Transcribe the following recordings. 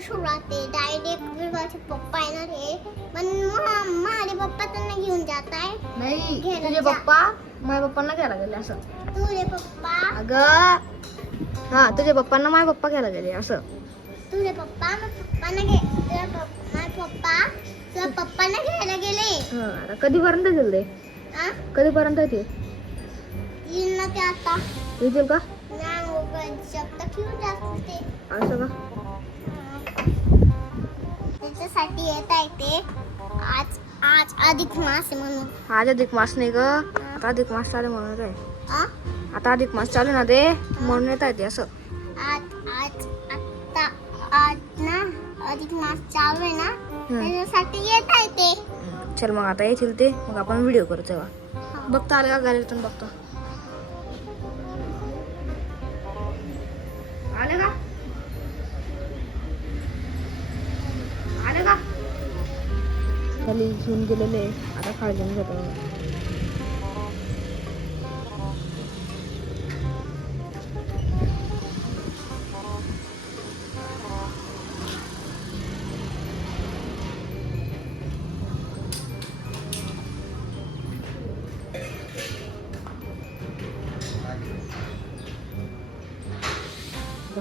सुरुवात आहे. डायरेक्ट विवाचे पप्पा येणार आहे. पण माझे पप्पा त्यांना घेऊन जात आहे. नाही, तुझे पप्पा माझ्या पप्पांना घ्यायला गेले असं. तुझे पप्पा अगं हा, तुझ्या पप्पांना माझ्या पप्पा घ्यायला गेले असं. तुझे पप्पा तुझ्या पप्पांना घ्यायला गेले. हा, आता कधीपर्यंत येतील ते? आ? कधीपर्यंत येतील? येईल ना ते आता. येतील का? नाही शब्द घेऊन जात ते. असं का? त्याच्यासाठी येत आहे ते. आज आज अधिक मास आहे म्हणून. आज अधिक मास नाही ग, आता अधिक मास चालू म्हणून काय? आ? आता अधिक मास चालू ना ते, म्हणून येत आहे ते असं. आज ना अधिक मास चालू आहे ना, त्याच्यासाठी येत आहे ते. चल मग आता येतील ते, मग आपण व्हिडिओ करू तेव्हा. बघता आले का गॅलरीतून बघतो. आले का? आले का? खाली घेऊन गेलेले, आता खाली घेतो.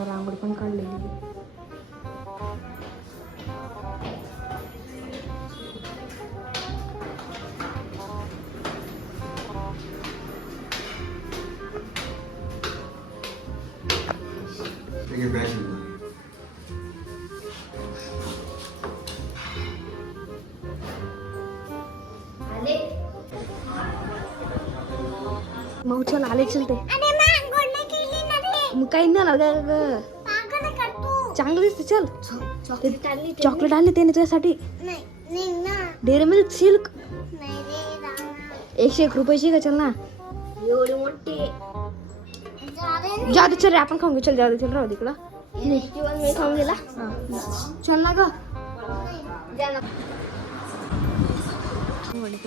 रांगोळी पण काढलेली. Take your bag and मग चल आले चलते. अरे मैं अंघोळ नाही केली ना रे. मग काही नाही आलं ग. पागल आहे का तू? चांगलं दिसते. चल चॉकलेट आणली ते. चॉकलेट आणले त्याने तुझ्यासाठी. नाही नाही ना. डेअरी मिल्क सिल्क नाही रे राणा. 101 रुपयाची का? चल ना. एवढी मोठी जा रे. जाऊ दे चल रे, आपण खाऊन घेऊ. चल जाऊ दे, चल राहू तिकडं. जीवन मी खाऊन गेला. चल ना ग. जा ना.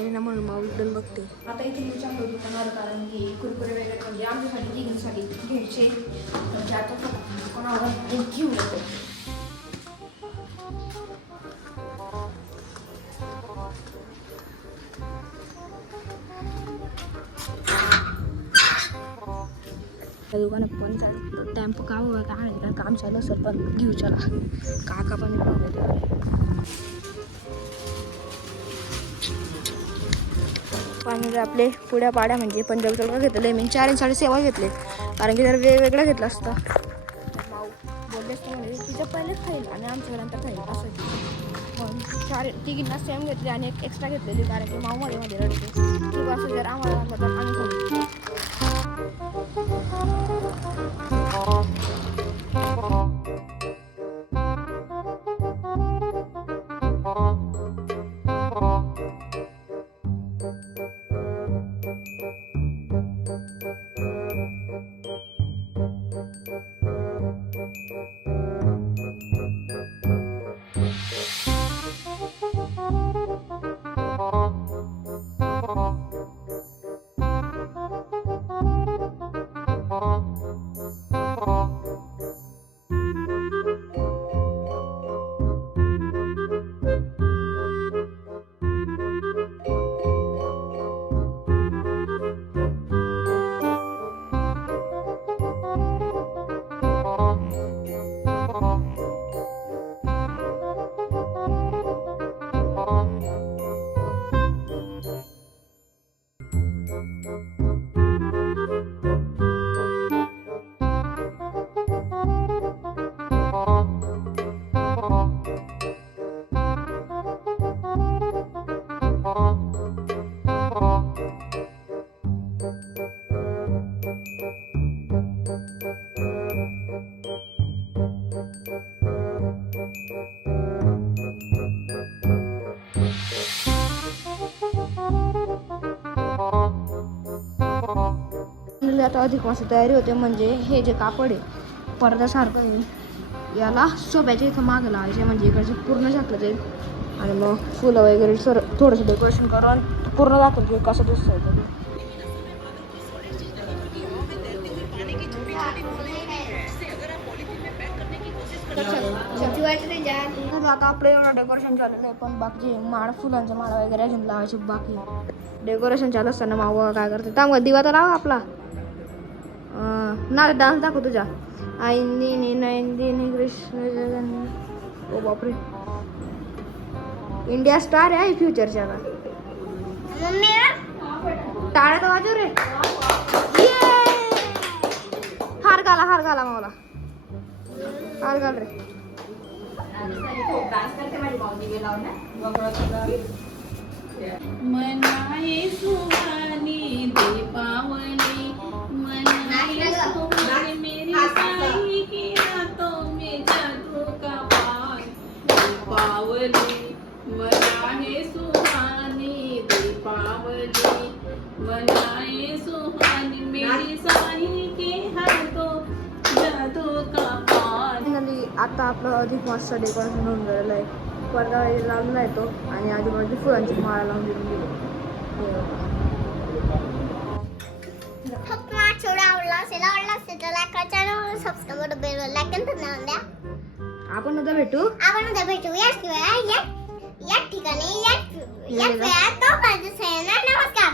ना म्हणून माऊ इकडून बघते. आता इथे मी चांगलं दुकान आलं, कारण की कुरकुरे वगैरे म्हणजे आमच्यासाठी तिघींसाठी घ्यायचे. म्हणजे आता कोणावर घेऊन येतो. त्या दुकानात पण चालतं. टेम्पो काम चालू असेल, पण घेऊ चला. काका पण पाणी आपले पुड्या पाड्या म्हणजे पंजाब तडका घेतले. मी 4 आणि 7.5 घेतले, कारण की जर वेगवेगळा घेतला असता. माऊ बोलले असतं म्हणजे तुझ्या पहिलेच खाईल आणि आमच्या नंतर खाईल असं. म्हणून 4 तिघींना सेम घेतले आणि एक एक्स्ट्रा घेतलेली, कारण की माऊ मध्ये रडते किंवा असं जर आम्हाला लागलं तर आम्ही खाऊ. आता अधिक मासाची तयारी होते. म्हणजे हे जे कापड आहे पडद्यासारखं आहे, याला सोप्याच्या इथं मागं लावायचे, म्हणजे इकडचे पूर्ण झाकलं जाईल. आणि मग फुलं वगैरे थोडंसं डेकोरेशन करून पूर्ण दाखवलं की कसं दिसतंय ते. तर आता आपलं एवढं डेकोरेशन चाललेलं आहे, पण बाकी माळ फुलांच्या माळा वगैरे अजून लावायचे बाकी. डेकोरेशन चालू असताना मावा काय करते त्यामुळे दिवा तर लावा आपला. ना डान्स दाखव तुझा. आईंदिनी नैंदिनी कृष्ण जगन. ओ बापरे, इंडिया स्टार आहे फ्युचरच्या का. टाळ्या तर वाजव रे. हार घाला मावला. हार घाल रे. मनाए सुहानी दीपावली, मनाए सुहानी मेरी साई की रातों में जादू का पान. दीपावली मनाए सुहानी दीपावली, मनाए सुहानी मेरी साई के हाथों जादू का पान. फायनली आता आपलं अधिक मासचं डेकोरेशन होऊन गेलेलं आहे. पडदा वगैरे लावलेला आहे तो आणि आजूबाजू फुलांची माळा लावून दिली गेली. फक्त माझा आवडला असेल तर लाईक करा, चॅनल सबस्क्राईब बेल लाईक करून द्या. आपण उद्या भेटू. आपण उद्या भेटू या ठिकाणी या वेळात. तोपर्यंत नमस्कार.